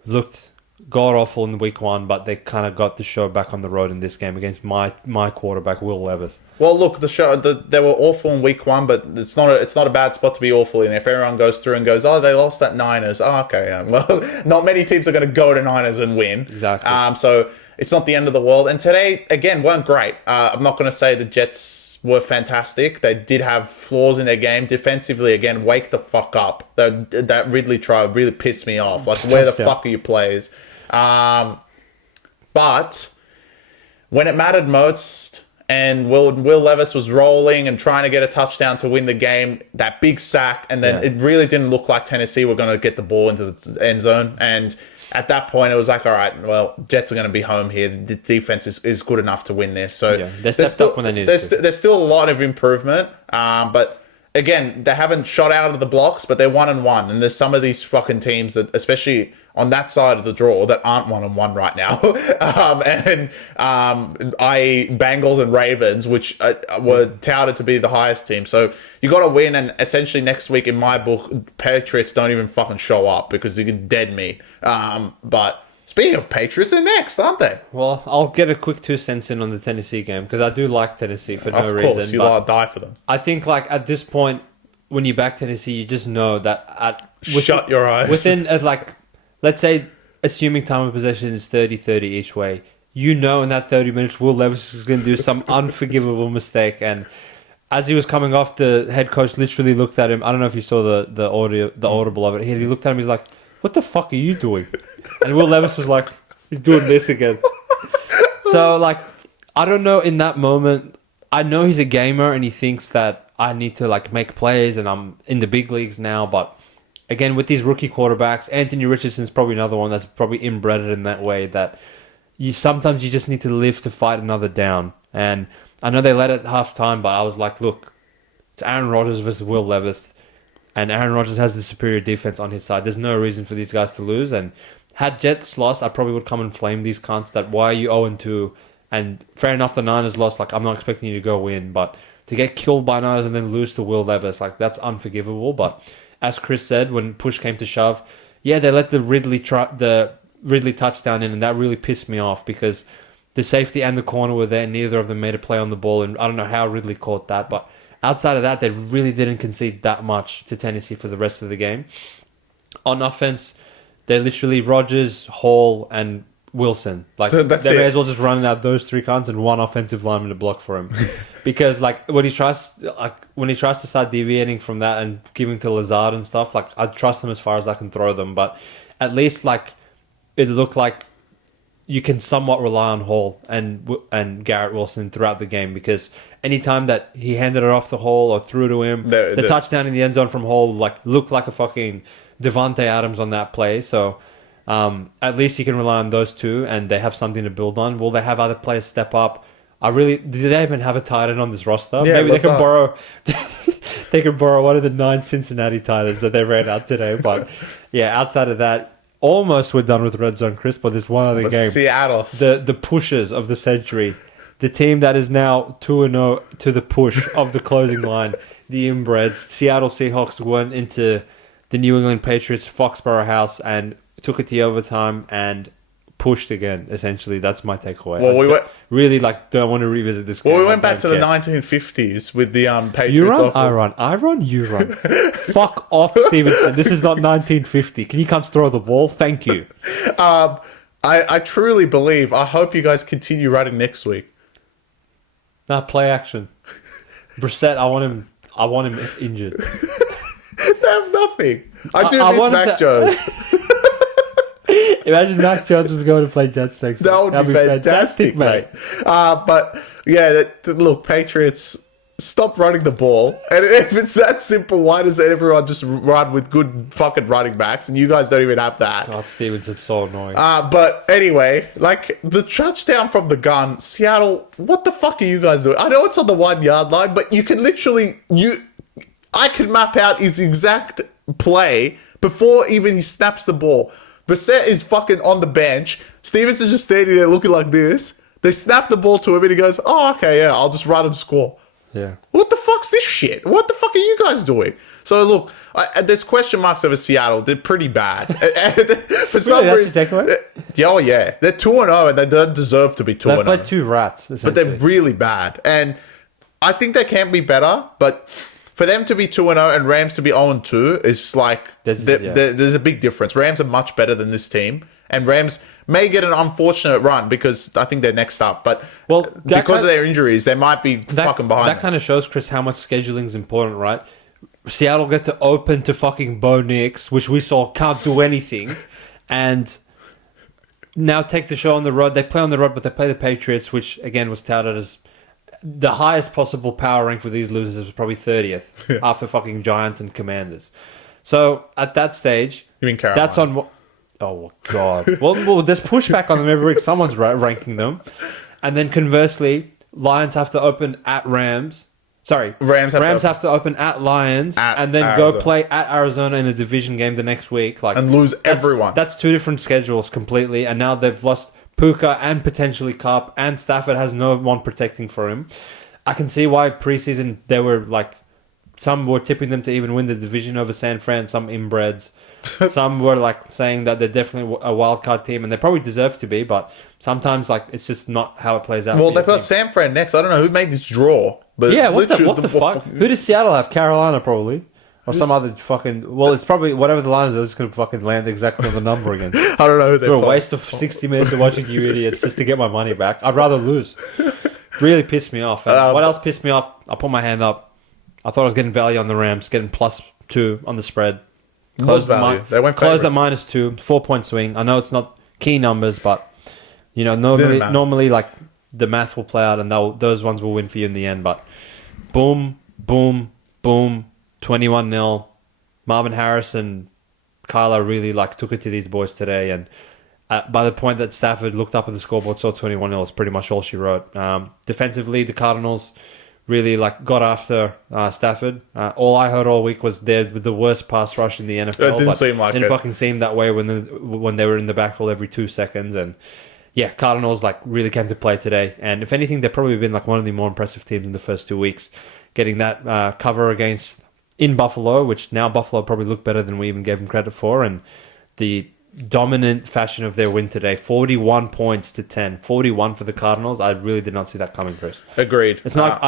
Looked god-awful in week 1, but they kind of got the show back on the road in this game against my quarterback, Will Levis. Well, look, they were awful in week 1, but it's not a bad spot to be awful in. If everyone goes through and goes, oh, they lost at Niners. Oh, okay. Well, not many teams are going to go to Niners and win. Exactly. So it's not the end of the world. And today, again, weren't great. I'm not going to say the Jets were fantastic. They did have flaws in their game. Defensively, again, wake the fuck up. That Ridley try really pissed me off. Where the fuck are your plays? But when it mattered most, and Will Levis was rolling and trying to get a touchdown to win the game, that big sack, and then it really didn't look like Tennessee were going to get the ball into the end zone. And at that point, it was like, all right, well, Jets are going to be home here. The defense is good enough to win this. So they stepped up when they needed to. There's still a lot of improvement, but again, they haven't shot out of the blocks, but they're 1-1. And there's some of these fucking teams that, especially on that side of the draw, that aren't 1-1 right now. Bengals and Ravens, which were touted to be the highest team. So you got to win, and essentially next week, in my book, Patriots don't even fucking show up because you can dead me. But Speaking of Patriots, they're next, aren't they? Well, I'll get a quick 2 cents in on the Tennessee game because I do like Tennessee for no reason. Of course, you'll die for them. I think like at this point, when you back Tennessee, you just know that shut your eyes. Within let's say, assuming time of possession is 30-30 each way, you know in that 30 minutes, Will Levis is going to do some unforgivable mistake. And as he was coming off, the head coach literally looked at him. I don't know if you saw the audible of it. He looked at him. He's like, "What the fuck are you doing?" And Will Levis was like, "He's doing this again." So, like, I don't know in that moment. I know he's a gamer and he thinks that I need to, like, make plays and I'm in the big leagues now. But, again, with these rookie quarterbacks, Anthony Richardson's probably another one that's probably inbred in that way that sometimes you just need to live to fight another down. And I know they led at halftime, but I was like, look, it's Aaron Rodgers versus Will Levis. And Aaron Rodgers has the superior defense on his side. There's no reason for these guys to lose. And had Jets lost, I probably would come and flame these cunts that why are you 0-2? And fair enough, the Niners lost. Like, I'm not expecting you to go win. But to get killed by Niners and then lose to Will Levis, like, that's unforgivable. But as Chris said, when push came to shove, yeah, they let the Ridley touchdown in, and that really pissed me off because the safety and the corner were there. Neither of them made a play on the ball, and I don't know how Ridley caught that. But outside of that, they really didn't concede that much to Tennessee for the rest of the game. On offense, they're literally Rodgers, Hall, and Wilson. Like, they may as well just run out those 3 cunts and 1 offensive lineman to block for him. Because, like, when he tries to start deviating from that and giving to Lazard and stuff, like, I trust him as far as I can throw them. But at least, like, it looked like you can somewhat rely on Hall and Garrett Wilson throughout the game, because anytime that he handed it off to Hall or threw to him, the touchdown in the end zone from Hall, like, looked like a fucking Devontae Adams on that play. So at least you can rely on those 2, and they have something to build on. Will they have other players step up? Do they even have a tight end on this roster? Yeah, maybe they can borrow. They could borrow one of the 9 Cincinnati tight ends that they ran out today. But yeah, outside of that, almost we're done with Red Zone, Chris. But there's one other game. Seattle, the pushers of the century, the team that is now 2-0 to the push of the closing line, the inbreds. Seattle Seahawks went into the New England Patriots Foxborough house and took it to overtime and pushed again. Essentially, that's my takeaway. Well, don't want to revisit this game. Well, we went back to the 1950s with the Patriots. I run, you run. Fuck off, Stevenson. This is not 1950. Can you come throw the ball? Thank you. I truly believe. I hope you guys continue running next week. Play action. Brissett, I want him injured. They have nothing. I do miss Mac Jones. Imagine Mac Jones was going to play Jets next week. That would be fantastic, mate. But yeah, look, Patriots, stop running the ball. And if it's that simple, why does everyone just run with good fucking running backs? And you guys don't even have that. God, Stevenson's so annoying. But anyway, like, the touchdown from the gun, Seattle, what the fuck are you guys doing? I know it's on the 1 yard line, but you can literally, I can map out his exact play before even he snaps the ball. Brissett is fucking on the bench. Stevenson's just standing there looking like this. They snap the ball to him and he goes, "Oh, okay, yeah, I'll just run and score." Yeah. What the fuck's this shit? What the fuck are you guys doing? So look, there's question marks over Seattle. They're pretty bad. For some reason, oh yeah, they're 2-0 and they don't deserve to be 2-0. They played 2 rats, but they're really bad. And I think they can be better, but for them to be 2-0 and Rams to be 0-2 is like, there's a big difference. Rams are much better than this team. And Rams may get an unfortunate run because I think they're next up. But because of their injuries, they might be fucking behind. That kind of shows, Chris, how much scheduling is important, right? Seattle get to open to fucking Bo Nix, which we saw can't do anything. And now take the show on the road. They play on the road, but they play the Patriots, which, again, was touted as the highest possible power rank for these losers was probably 30th after fucking Giants and Commanders. So at that stage, you mean Carolina? That's on. Oh God! well, there's pushback on them every week. Someone's ranking them, and then conversely, Lions have to open at Rams. Sorry, Rams have to open at Lions, and then Arizona. Go play at Arizona in a division game the next week, and lose everyone. That's 2 different schedules completely, and now they've lost Puka and potentially Cup, and Stafford has no one protecting for him. I can see why preseason they were like some were tipping them to even win the division over San Fran, some inbreds. Some were like saying that they're definitely a wild card team, and they probably deserve to be, but sometimes like it's just not how it plays out. Well, they've got San Fran next. I don't know who made this draw. But yeah, what the fuck? Who does Seattle have? Carolina, probably. Or some other fucking... Well, it's probably... Whatever the line is, they're just going to fucking land exactly on the number again. I don't know who they're a waste of 60 minutes of watching you idiots just to get my money back. I'd rather lose. Really pissed me off. And what else pissed me off? I put my hand up. I thought I was getting value on the Rams, getting +2 on the spread. Closed value. They went closed at -2, 4-point swing. I know it's not key numbers, but you know, normally like the math will play out, and those ones will win for you in the end. But boom, boom, boom, 21-0. Marvin Harris and Kyler really like took it to these boys today, and by the point that Stafford looked up at the scoreboard, saw 21-0, is pretty much all she wrote. Defensively, the Cardinals really like got after Stafford. All I heard all week was they're the worst pass rush in the NFL. It didn't seem like it. Didn't fucking seem that way when they were in the backfield every 2 seconds. And yeah, Cardinals like really came to play today. And if anything, they've probably been like one of the more impressive teams in the first 2 weeks, getting that cover against in Buffalo, which now Buffalo probably look better than we even gave them credit for, and the dominant fashion of their win today, 41 points to 10, 41 for the Cardinals. I really did not see that coming, Chris. Agreed. It's not.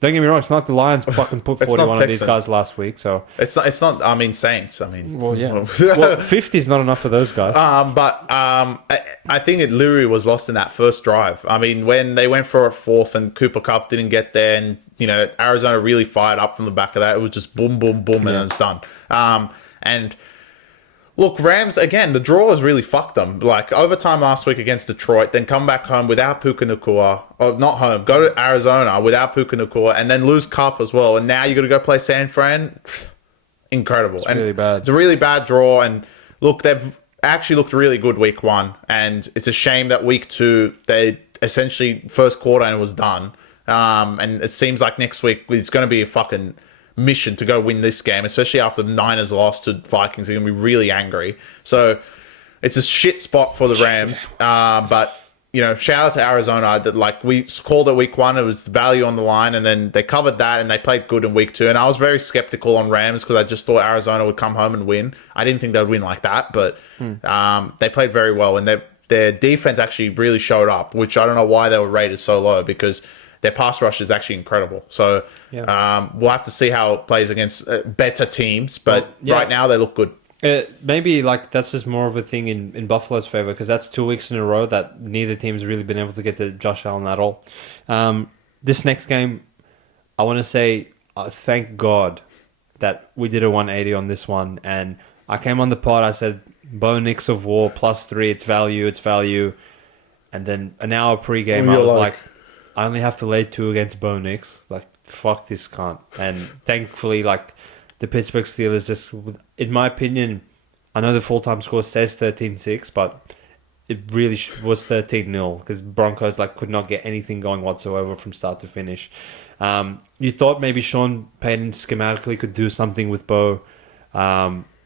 Don't get me wrong. It's not like the Lions fucking put 41 on these guys last week. So it's not. I mean, Saints. I mean, well, yeah. Well, 50 is not enough for those guys. I think it literally was lost in that first drive. I mean, when they went for a fourth and Cooper Kupp didn't get there, and you know Arizona really fired up from the back of that. It was just boom, boom, boom, and it's done. And look, Rams, again, the draw has really fucked them. Like, overtime last week against Detroit, then come back home without Puka Nacua. Or not home, go to Arizona without Puka Nacua, and then lose Cup as well. And now you got to go play San Fran. Incredible. It's really bad. It's a really bad draw. And look, they've actually looked really good week 1. And it's a shame that week 2, they essentially first quarter and it was done. And it seems like next week it's going to be a fucking mission to go win this game, especially after the Niners lost to Vikings. They're going to be really angry. So it's a shit spot for the Rams. But, you know, shout out to Arizona. That, like, we called it week 1. It was the value on the line, and then they covered that, and they played good in week 2. And I was very skeptical on Rams because I just thought Arizona would come home and win. I didn't think they'd win like that, but they played very well. And their defense actually really showed up, which I don't know why they were rated so low, because their pass rush is actually incredible. So we'll have to see how it plays against better teams. But right now, they look good. Maybe like that's just more of a thing in Buffalo's favor, because that's 2 weeks in a row that neither team's really been able to get to Josh Allen at all. This next game, I want to say thank God that we did a 180 on this one. And I came on the pod, I said, Bo Nix of War, +3, it's value. And then an hour pre-game, I was like, I only have to lay 2 against Bo Nix. Like, fuck this cunt. And thankfully, like, the Pittsburgh Steelers just, in my opinion, I know the full-time score says 13-6, but it really was 13-0 because Broncos, like, could not get anything going whatsoever from start to finish. You thought maybe Sean Payton schematically could do something with Bo.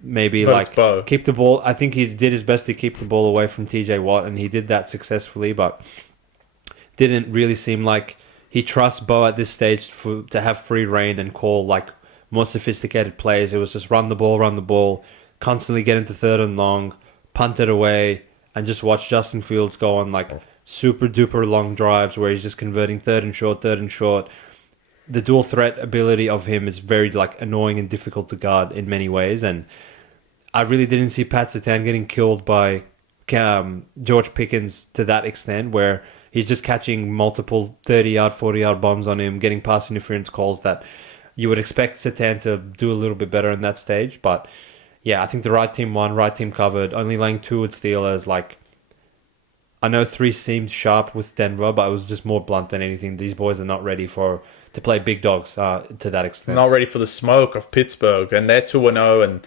Maybe, like, keep the ball. I think he did his best to keep the ball away from TJ Watt, and he did that successfully, but didn't really seem like he trusts Bo at this stage to have free reign and call like more sophisticated plays. It was just run the ball, constantly get into 3rd and long, punt it away, and just watch Justin Fields go on like super duper long drives where he's just converting 3rd and short. The dual threat ability of him is very like annoying and difficult to guard in many ways, and I really didn't see Pat Surtain getting killed by George Pickens to that extent where he's just catching multiple 30-yard, 40-yard bombs on him, getting pass interference calls that you would expect Surtain to do a little bit better in that stage. But, yeah, I think the right team won, right team covered. Only laying 2 with Steelers. Like, I know 3 seemed sharp with Denver, but it was just more blunt than anything. These boys are not ready to play big dogs to that extent. Not ready for the smoke of Pittsburgh. And they're 2-0, and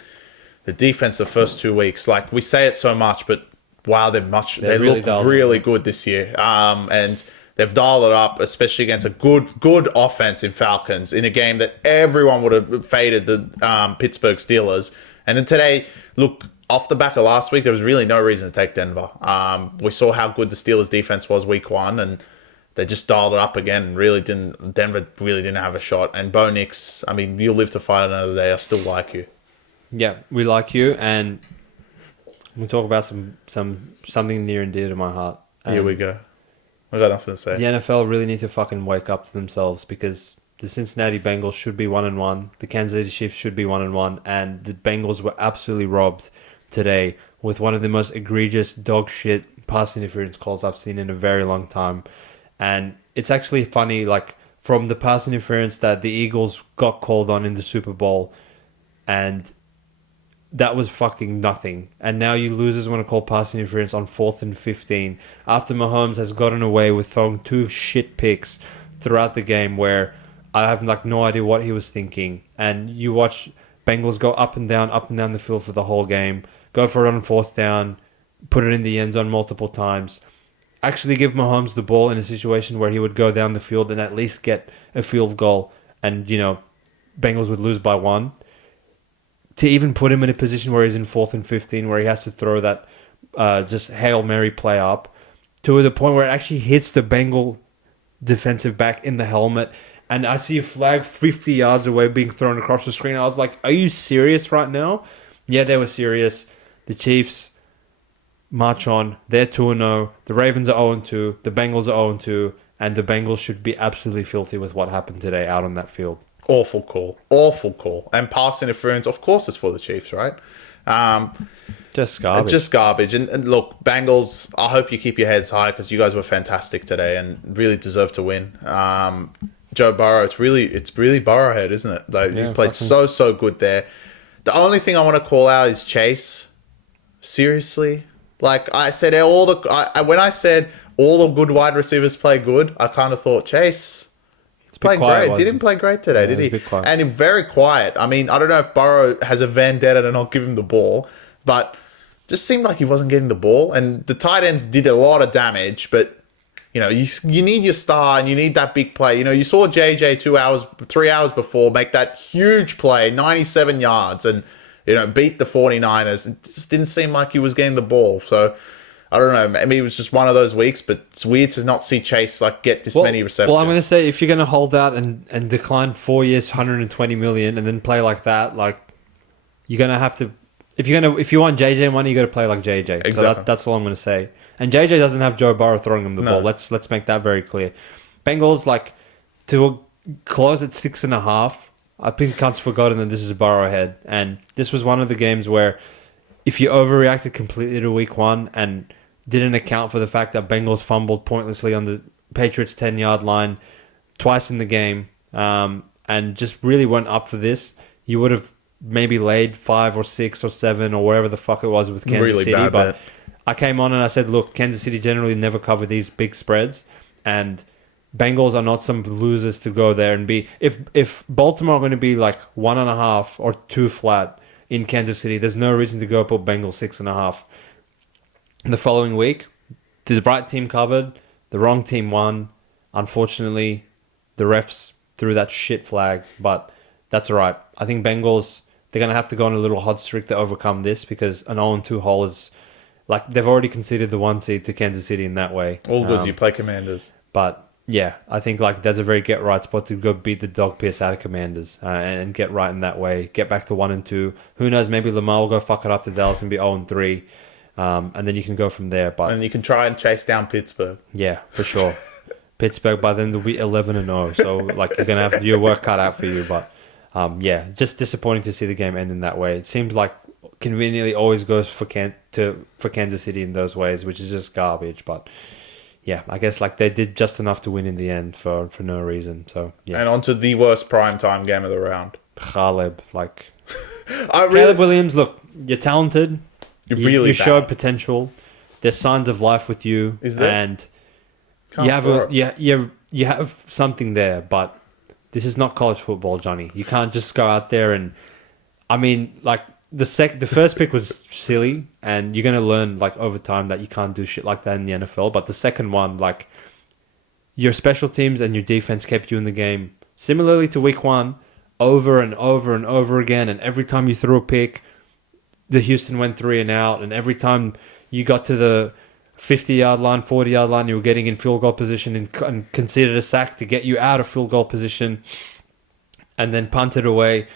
the defense the first 2 weeks. Like, we say it so much, but wow, they really look really good this year. And they've dialed it up, especially against a good offense in Falcons in a game that everyone would have faded the Pittsburgh Steelers. And then today, look, off the back of last week, there was really no reason to take Denver. We saw how good the Steelers defense was week 1, and they just dialed it up again. And Denver really didn't have a shot. And Bo Nix, I mean, you'll live to fight another day. I still like you. Yeah, we like you, and we'll talk about something near and dear to my heart. Here we go. I got nothing to say. The NFL really need to fucking wake up to themselves, because the Cincinnati Bengals should be 1-1. The Kansas City Chiefs should be 1-1, and the Bengals were absolutely robbed today with one of the most egregious dog shit pass interference calls I've seen in a very long time. And it's actually funny, like, from the pass interference that the Eagles got called on in the Super Bowl, and that was fucking nothing. And now you losers want to call pass interference on 4th and 15 after Mahomes has gotten away with throwing 2 shit picks throughout the game where I have like no idea what he was thinking. And you watch Bengals go up and down the field for the whole game, go for it on 4th down, put it in the end zone multiple times. Actually give Mahomes the ball in a situation where he would go down the field and at least get a field goal, and, you know, Bengals would lose by 1. To even put him in a position where he's in 4th and 15, where he has to throw that just Hail Mary play up, to the point where it actually hits the Bengal defensive back in the helmet, and I see a flag 50 yards away being thrown across the screen. I was like, are you serious right now? Yeah, they were serious. The Chiefs march on. They're 2-0. The Ravens are 0-2. The Bengals are 0-2. And the Bengals should be absolutely filthy with what happened today out on that field. Awful call. Awful call. And pass interference, of course, is for the Chiefs, right? Just garbage. Just garbage. And look, Bengals, I hope you keep your heads high, because you guys were fantastic today and really deserve to win. Joe Burrow, it's really Burrowhead, isn't it? Like, you played so good there. The only thing I want to call out is Chase. Seriously? Like I said, when I said all the good wide receivers play good, I kind of thought Chase played great. Didn't play great today, did he? And he's very quiet. I mean, I don't know if Burrow has a vendetta to not give him the ball, but just seemed like he wasn't getting the ball. And the tight ends did a lot of damage, but you know, you need your star and you need that big play. You know, you saw JJ 3 hours before make that huge play, 97 yards, and, you know, beat the 49ers. It just didn't seem like he was getting the ball. So, I don't know. Maybe it was just one of those weeks, but it's weird to not see Chase like get this many receptions. Well, I'm going to say, if you're going to hold out and decline 4 years, $120 million, and then play like that, like, you're going to have to... If you want JJ money, you got to play like JJ. Exactly. So that's all I'm going to say. And JJ doesn't have Joe Burrow throwing him the ball. Let's make that very clear. Bengals, like, to close at 6.5. I think Cunt's forgotten that this is a Burrowhead, and this was one of the games where if you overreacted completely to week 1 and didn't account for the fact that Bengals fumbled pointlessly on the Patriots 10-yard line twice in the game, and just really went up for this, you would have maybe laid 5 or 6 or 7 or wherever the fuck it was with Kansas City. But bet. I came on and I said, look, Kansas City generally never cover these big spreads, and Bengals are not some losers to go there and be... If Baltimore are going to be like 1.5 or 2 flat in Kansas City, there's no reason to go put Bengals 6.5. The following week, the right team covered, the wrong team won. Unfortunately, the refs threw that shit flag, but that's all right. I think Bengals, they're going to have to go on a little hot streak to overcome this, because an 0-2 hole is... Like, they've already conceded the 1 seed to Kansas City in that way. All good, you play Commanders. But... yeah, I think like that's a very get-right spot to go beat the dog piss out of Commanders and get right in that way. Get back to 1-2. Who knows? Maybe Lamar will go fuck it up to Dallas and be 0-3, and then you can go from there. But and you can try and chase down Pittsburgh. Yeah, for sure. Pittsburgh by then they'll be 11-0. So like you're gonna have your work cut out for you. But yeah, just disappointing to see the game end in that way. It seems like conveniently always goes for Kansas City in those ways, which is just garbage. But yeah, I guess like they did just enough to win in the end for no reason. So yeah. And on to the worst primetime game of the round. Caleb, like Caleb Williams, look, you're talented. You showed potential. There's signs of life with you. Is there? And you have something there, but this is not college football, Johnny. You can't just go out there and I mean, like the first pick was silly, and you're going to learn like over time that you can't do shit like that in the NFL. But the second one, like your special teams and your defense kept you in the game. Similarly to week 1, over and over and over again. And every time you threw a pick, the Houston went 3 and out. And every time you got to the 50-yard line, 40-yard line. You were getting in field goal position and considered a sack to get you out of field goal position, and then punted away.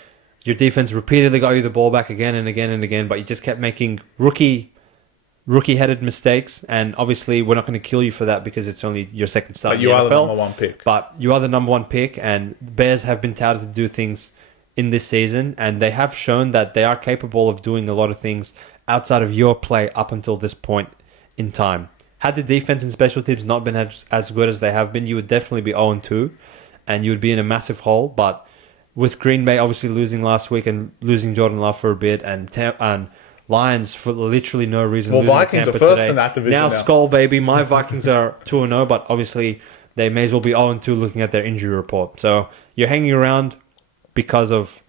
Your defense repeatedly got you the ball back again and again and again, but you just kept making rookie-headed mistakes. And obviously, we're not going to kill you for that because it's only your second start. But you are the number one pick. But you are the number one pick, and the Bears have been touted to do things in this season, and they have shown that they are capable of doing a lot of things outside of your play up until this point in time. Had the defense and special teams not been as good as they have been, you would definitely be 0-2, and you would be in a massive hole. But with Green Bay obviously losing last week and losing Jordan Love for a bit, and Lions for literally no reason. Well, Vikings are first in that division now. Skull, baby. My Vikings are 2-0, but obviously they may as well be 0-2 looking at their injury report. So you're hanging around because of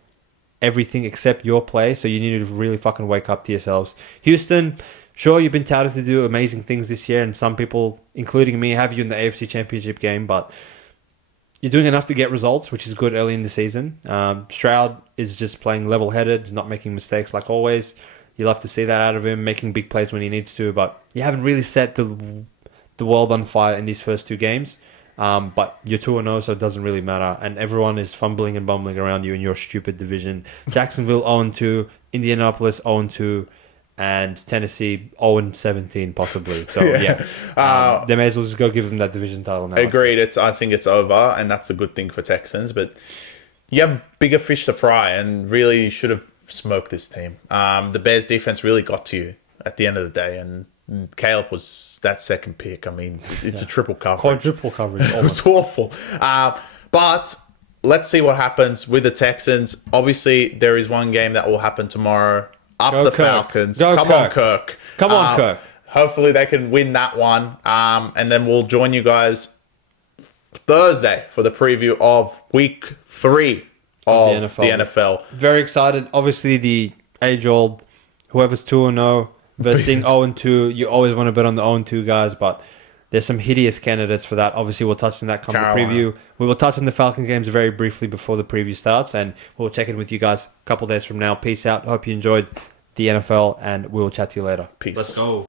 everything except your play, so you need to really fucking wake up to yourselves. Houston, sure, you've been touted to do amazing things this year, and some people, including me, have you in the AFC Championship game, but you're doing enough to get results, which is good early in the season. Stroud is just playing level-headed, he's not making mistakes like always. You love to see that out of him, making big plays when he needs to, but you haven't really set the world on fire in these first two games. But you're 2-0, so it doesn't really matter. And everyone is fumbling and bumbling around you in your stupid division. Jacksonville 0-2, Indianapolis 0-2, and Tennessee 0-17 possibly. So yeah, they may as well just go give them that division title now. Agreed. I think it's over, and that's a good thing for Texans. But you have bigger fish to fry, and really you should have smoked this team. The Bears defense really got to you at the end of the day, and Caleb was that second pick. I mean, it's a triple coverage. Quadruple coverage. It was awful. But let's see what happens with the Texans. Obviously, there is one game that will happen tomorrow. Go the Kirk. Falcons. Come on, Kirk. Come on, Kirk. Hopefully, they can win that one. And then we'll join you guys Thursday for the preview of Week 3 of the NFL. Very excited. Obviously, the age-old, whoever's 2-0 versus 0-2, you always want to bet on the 0-2 guys, but there's some hideous candidates for that. Obviously, we'll touch on that come the preview. We will touch on the Falcon games very briefly before the preview starts, and we'll check in with you guys a couple days from now. Peace out. Hope you enjoyed the NFL, and we'll chat to you later. Peace. Let's go.